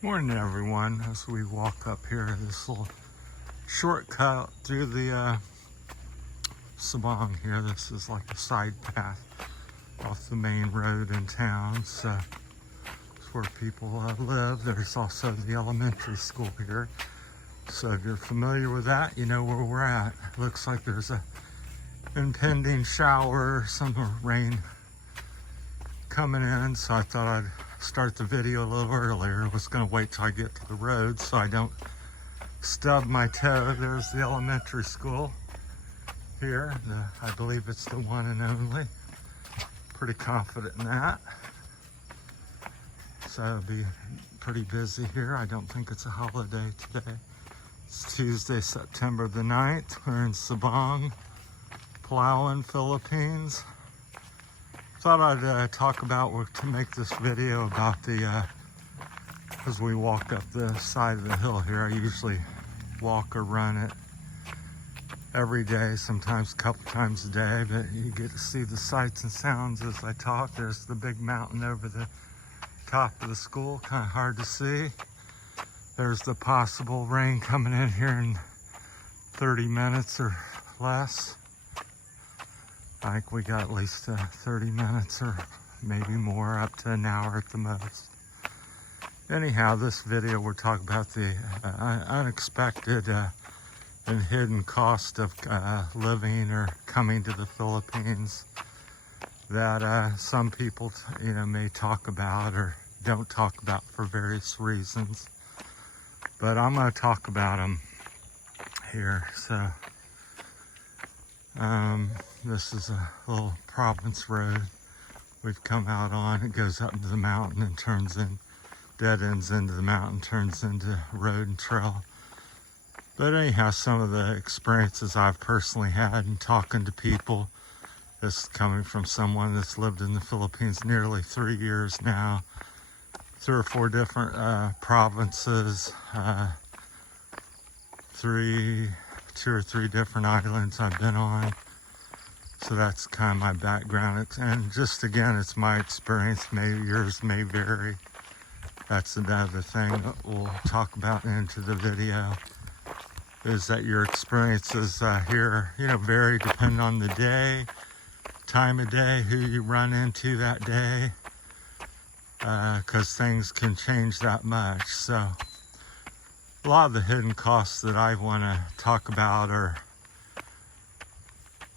Morning everyone. As we walk up here, this little shortcut through the Sabang here. This is like a side path off the main road in town. So it's where people live. There's also the elementary school here. So if you're familiar with that, you know where we're at. Looks like there's a impending shower or some rain coming in. So I thought I'd start the video a little earlier. I was going to wait till I get to the road so I don't stub my toe. There's the elementary school here. I believe it's the one and only. Pretty confident in that. So it'll be pretty busy here. I don't think it's a holiday today. It's Tuesday, September the 9th. We're in Sabang, Palawan, Philippines. Thought I'd talk about, to make this video about as we walk up the side of the hill here. I usually walk or run it every day, sometimes a couple times a day, but you get to see the sights and sounds as I talk. There's the big mountain over the top of the school, kind of hard to see. There's the possible rain coming in here in 30 minutes or less. I think we got at least 30 minutes or maybe more, up to an hour at the most. Anyhow, this video we're talking about the unexpected and hidden cost of living or coming to the Philippines that some people may talk about or don't talk about for various reasons. But I'm going to talk about them here. So this is a little province road we've come out on. It goes up into the mountain and turns in, dead ends into the mountain, turns into road and trail. But anyhow, some of the experiences I've personally had in talking to people, this is coming from someone that's lived in the Philippines nearly 3 years now, 3 or 4 different provinces, 2 or 3 different islands I've been on. So that's kind of my background. And just again, it's my experience. Maybe yours may vary. That's another thing that we'll talk about into the video, is that your experiences here, vary depending on the day, time of day, who you run into that day, because things can change that much. So a lot of the hidden costs that I want to talk about are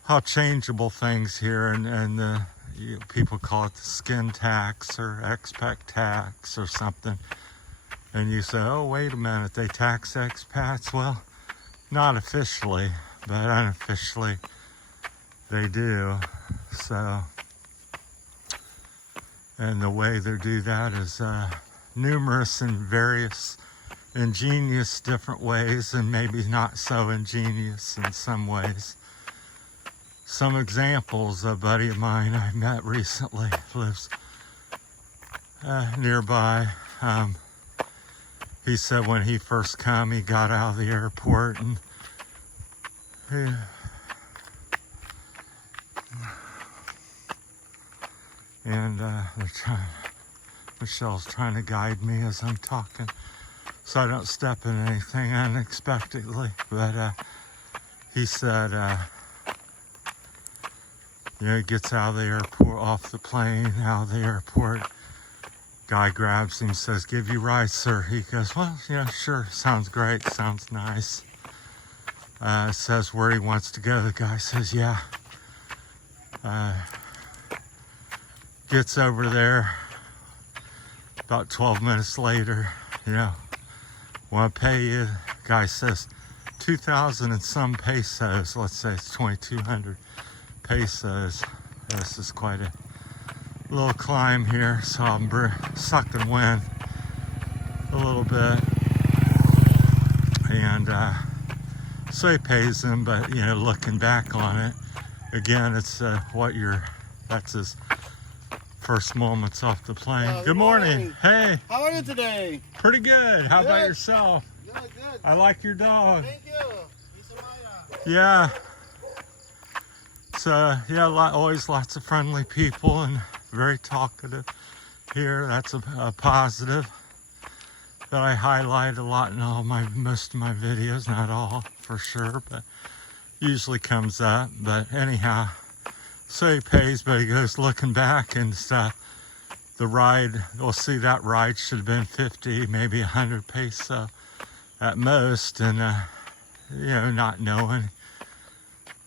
how changeable things here, and people call it the skin tax or expat tax or something. And you say, oh, wait a minute, they tax expats? Well, not officially, but unofficially they do. So, and the way they do that is numerous and various ingenious different ways, and maybe not so ingenious in some ways. Some examples: a buddy of mine I met recently lives nearby. He said when he first came, he got out of the airport and Michelle's trying to guide me as I'm talking, so I don't step in anything unexpectedly. But he said, he gets out of the airport, off the plane, out of the airport. Guy grabs him, says, "Give you rides, sir." He goes, "Well, yeah, sure, sounds great, sounds nice." Says where he wants to go. The guy says, "Yeah." Gets over there. About 12 minutes later, want to pay you. Guy says, 2,000 and some pesos. Let's say it's 2,200 pesos. This is quite a little climb here, so I'm sucking wind a little bit. And so he pays him, but looking back on it, again, it's that's his first moments off the plane. Good morning. Hey. How are you today? Pretty good. How about yourself? You look good. I like your dog. Thank you. He's Maya. Yeah. So always lots of friendly people and very talkative here. That's a positive. that I highlight a lot in most of my videos, not all for sure, but usually comes up. But anyhow, so he pays, but he goes looking back and stuff. The ride, we'll see that ride should have been 50, maybe 100 peso at most. And, you know, not knowing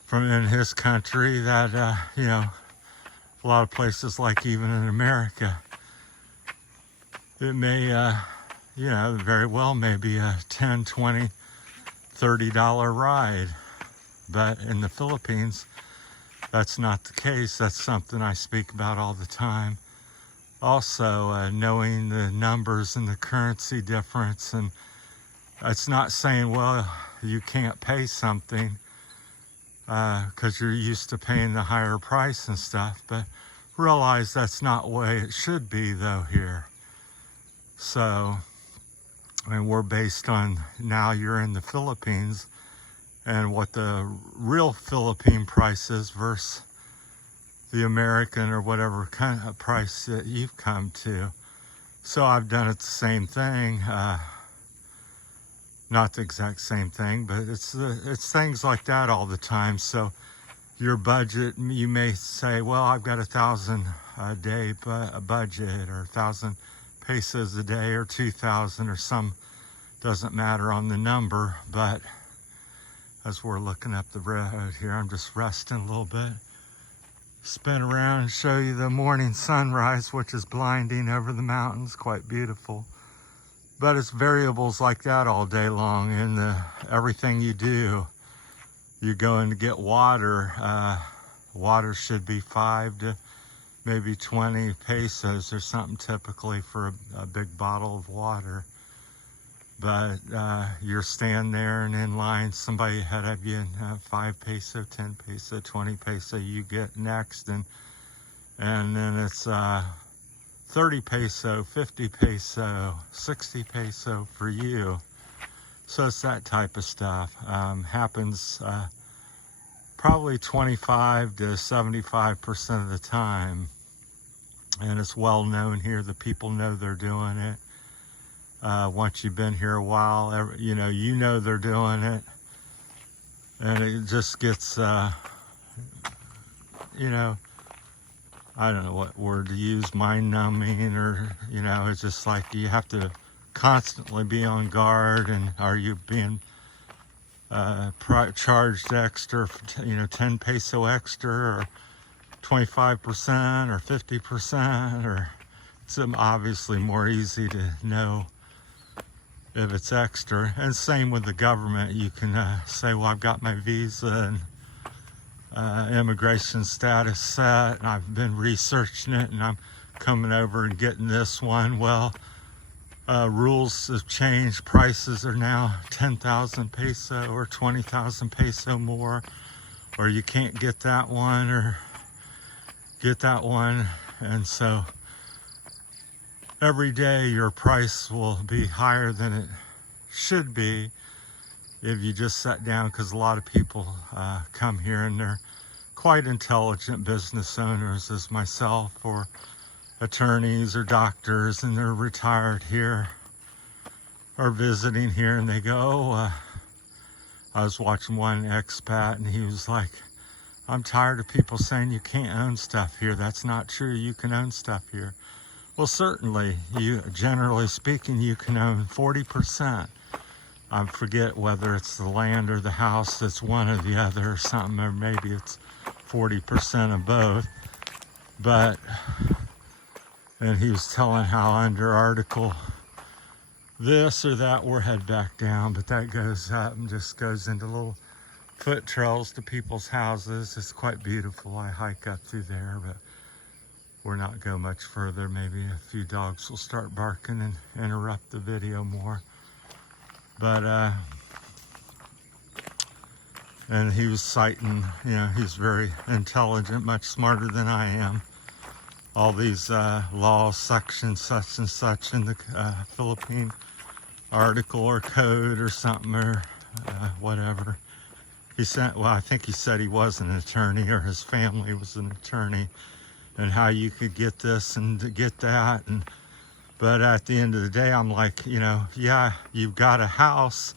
from in his country that, you know, a lot of places like even in America, it may, you know, very well maybe a $10, $20, $30 ride. But in the Philippines, that's not the case. That's something I speak about all the time. Also, knowing the numbers and the currency difference. And it's not saying, well, you can't pay something because you're used to paying the higher price and stuff. But realize that's not the way it should be, though, here. So, I mean, we're based on now you're in the Philippines and what the real Philippine price is versus the American or whatever kind of price that you've come to. So I've done it the same thing. Not the exact same thing, but it's things like that all the time. So your budget, you may say, well, I've got 1,000 a day budget, or 1,000 pesos a day, or 2,000, or some, doesn't matter on the number. But as we're looking up the road here, I'm just resting a little bit. Spin around and show you the morning sunrise, which is blinding over the mountains, quite beautiful. But it's variables like that all day long in everything you do. You're going to get water. Water should be 5 to maybe 20 pesos or something typically for a big bottle of water. But you're standing there and in line, somebody ahead of you, and 5 peso, 10 peso, 20 peso you get next. And then it's 30 peso, 50 peso, 60 peso for you. So it's that type of stuff. Happens probably 25 to 75% of the time. And it's well known here. The people know they're doing it. Once you've been here a while, you know they're doing it. And it just gets, you know, I don't know what word to use, mind-numbing, or, you know, it's just like you have to constantly be on guard. And are you being charged extra, 10 peso extra, or 25%, or 50%, or it's obviously more easy to know if it's extra. And same with the government. You can say, well, I've got my visa and immigration status set, and I've been researching it, and I'm coming over and getting this one. Well, rules have changed. Prices are now 10,000 peso or 20,000 peso more, or you can't get that one or get that one. And so every day your price will be higher than it should be if you just sat down, because a lot of people come here and they're quite intelligent business owners, as myself, or attorneys or doctors, and they're retired here or visiting here, and they go, oh, I was watching one expat, and he was like, I'm tired of people saying you can't own stuff here. That's not true. You can own stuff here. Well, certainly, generally speaking, you can own 40%. I forget whether it's the land or the house that's one or the other or something, or maybe it's 40% of both. But, and he was telling how under article this or that, we're head back down, but that goes up and just goes into little foot trails to people's houses. It's quite beautiful. I hike up through there, but we're not go much further. Maybe a few dogs will start barking and interrupt the video more. But, and he was citing, he's very intelligent, much smarter than I am. All these laws, sections, such and such in the Philippine article or code or something, or whatever. He said, well, I think he said he was an attorney, or his family was an attorney, and how you could get this and get that. And But at the end of the day, I'm like, you know, yeah, you've got a house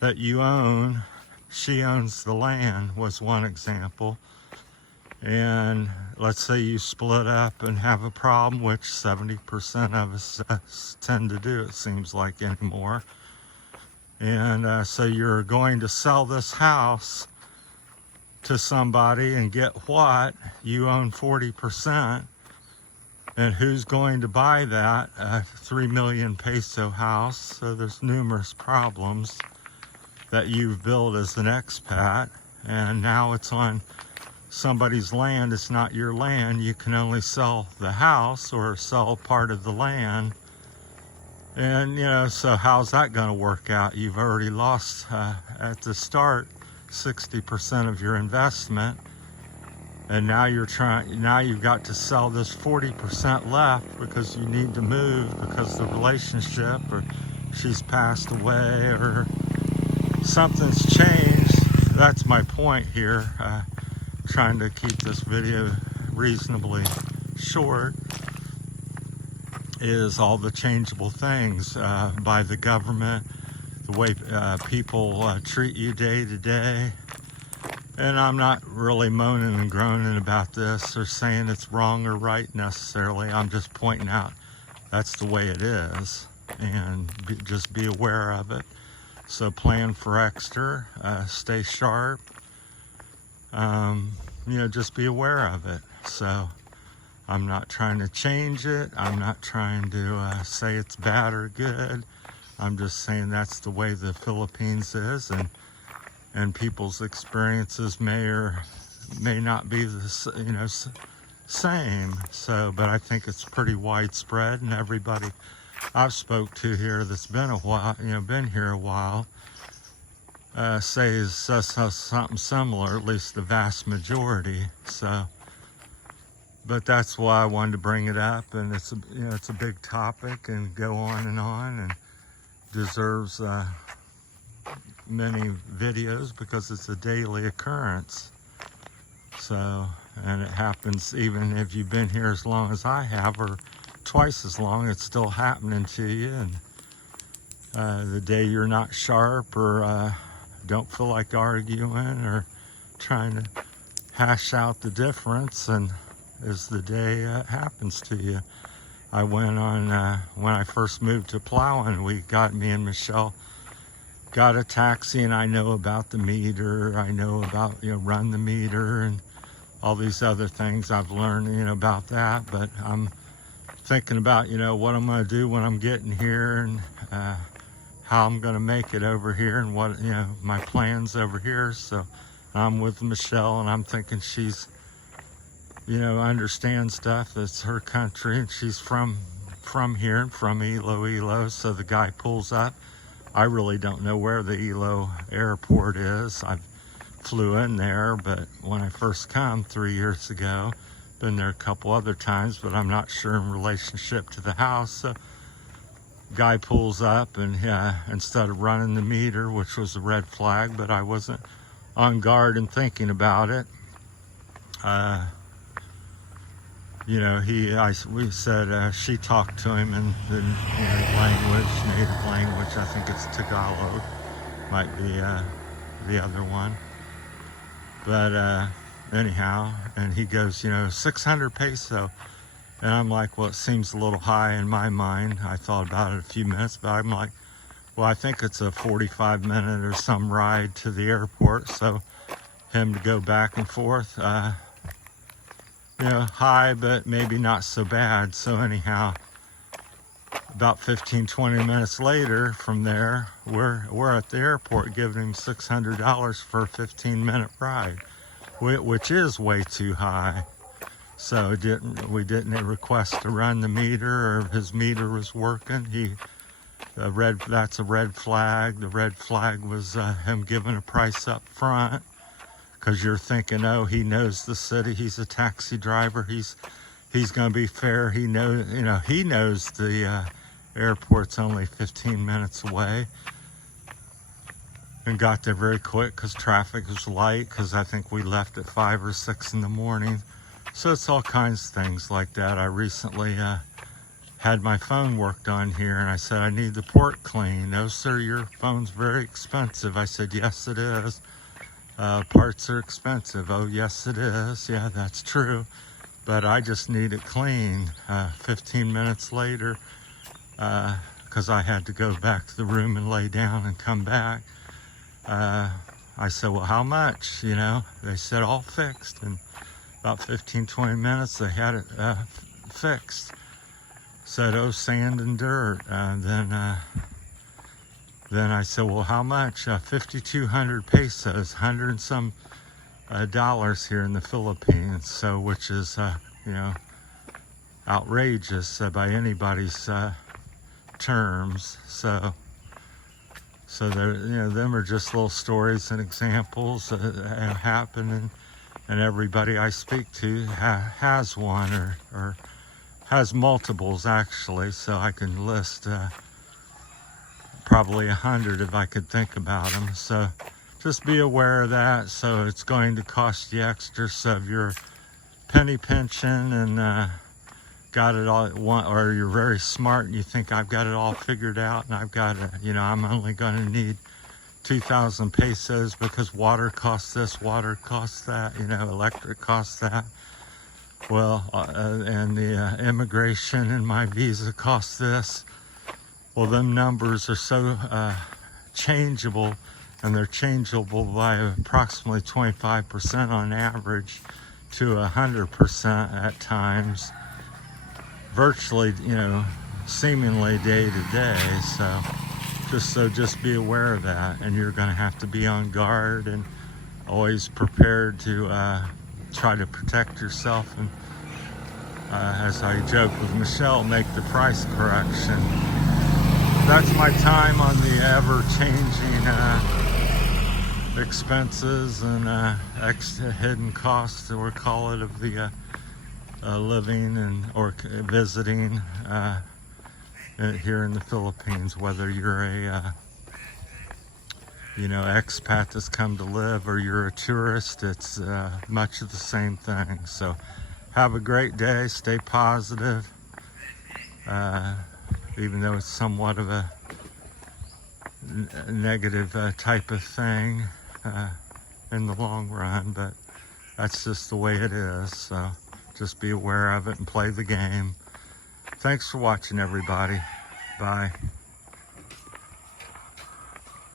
that you own. She owns the land was one example. And let's say you split up and have a problem, which 70% of us tend to do, it seems like anymore. And so you're going to sell this house to somebody and get what? You own 40%. And who's going to buy that? A 3 million peso house. So there's numerous problems that you've built as an expat. And now it's on somebody's land. It's not your land. You can only sell the house or sell part of the land. And, you know, so how's that going to work out? You've already lost at the start 60% of your investment. And now you've got to sell this 40% left because you need to move because the relationship, or she's passed away, or something's changed. That's my point here. Trying to keep this video reasonably short, is all the changeable things by the government, the way people treat you day to day. And I'm not really moaning and groaning about this or saying it's wrong or right necessarily. I'm just pointing out that's the way it is, and just be aware of it. So plan for extra, stay sharp. You know, just be aware of it. So I'm not trying to change it. I'm not trying to say it's bad or good. I'm just saying that's the way the Philippines is, and people's experiences may or may not be the, you know, same. So, but I think it's pretty widespread, and everybody I've spoke to here that's been a while, you know, been here a while, says something similar, at least the vast majority. So, but that's why I wanted to bring it up, and it's a, you know, it's a big topic and go on, and deserves many videos because it's a daily occurrence. So, and it happens even if you've been here as long as I have, or twice as long, it's still happening to you. And the day you're not sharp, or don't feel like arguing or trying to hash out the difference, and is the day it happens to you. I went on, when I first moved to Palawan, me and Michelle got a taxi, and I know about the meter. I know about, you know, run the meter and all these other things I've learned, you know, about that. But I'm thinking about, you know, what I'm going to do when I'm getting here, and how I'm going to make it over here, and what, you know, my plans over here. So I'm with Michelle, and I'm thinking she's, you know, understands stuff. It's her country, and she's from here and from Iloilo. So the guy pulls up. I really don't know where the Ilo airport is. I flew in there, but when I first come 3 years ago, been there a couple other times, but I'm not sure in relationship to the house. So guy pulls up, and instead of running the meter, which was a red flag, but I wasn't on guard and thinking about it. You know, we said she talked to him in the native language. I think it's Tagalog, might be the other one. But anyhow, and he goes, you know, 600 peso. And I'm like, well, it seems a little high in my mind. I thought about it a few minutes, but I'm like, well, I think it's a 45-minute or some ride to the airport. So him to go back and forth, you know, high, but maybe not so bad. So anyhow, about 15-20 minutes later from there, we're at the airport giving him $600 for a 15-minute ride, which is way too high. So we didn't request to run the meter, or his meter was working. That's a red flag. The red flag was him giving a price up front, because you're thinking, oh, he knows the city. He's a taxi driver. He's going to be fair. He knows, you know, he knows the airport's only 15 minutes away, and got there very quick because traffic was light, because I think we left at 5 or 6 in the morning. So it's all kinds of things like that. I recently had my phone worked on here, and I said, I need the port clean. No, sir, your phone's very expensive. I said, yes, it is. Parts are expensive. Oh, yes, it is. Yeah, that's true. But I just need it clean. 15 minutes later, because I had to go back to the room and lay down and come back. I said, well, how much? You know, they said all fixed. And about 15-20 minutes, they had it fixed. Said, oh, sand and dirt. Then I said, well, how much? 5,200 pesos, 100 and some dollars here in the Philippines. So, which is, you know, outrageous by anybody's terms. So they're, you know, them are just little stories and examples that happen, and everybody I speak to has one or has multiples actually. So I can list probably 100 if I could think about them. So just be aware of that. So it's going to cost you extra. So if you're penny pinching and got it all at once, or you're very smart and you think I've got it all figured out and I've got to, you know, I'm only going to need 2,000 pesos because water costs this, water costs that, you know, electric costs that. Well, and the immigration and my visa costs this. Well, them numbers are so changeable, and they're changeable by approximately 25% on average to 100% at times, virtually, you know, seemingly day to day. So just be aware of that, and you're going to have to be on guard and always prepared to try to protect yourself, and as I joke with Michelle, make the price correction. That's my time on the ever-changing expenses and hidden costs, or call it, of the living and or visiting here in the Philippines. Whether you're a you know, expat that's come to live, or you're a tourist, it's much of the same thing. So have a great day. Stay positive. Even though it's somewhat of a negative type of thing in the long run, but that's just the way it is. So just be aware of it and play the game. Thanks for watching, everybody. Bye.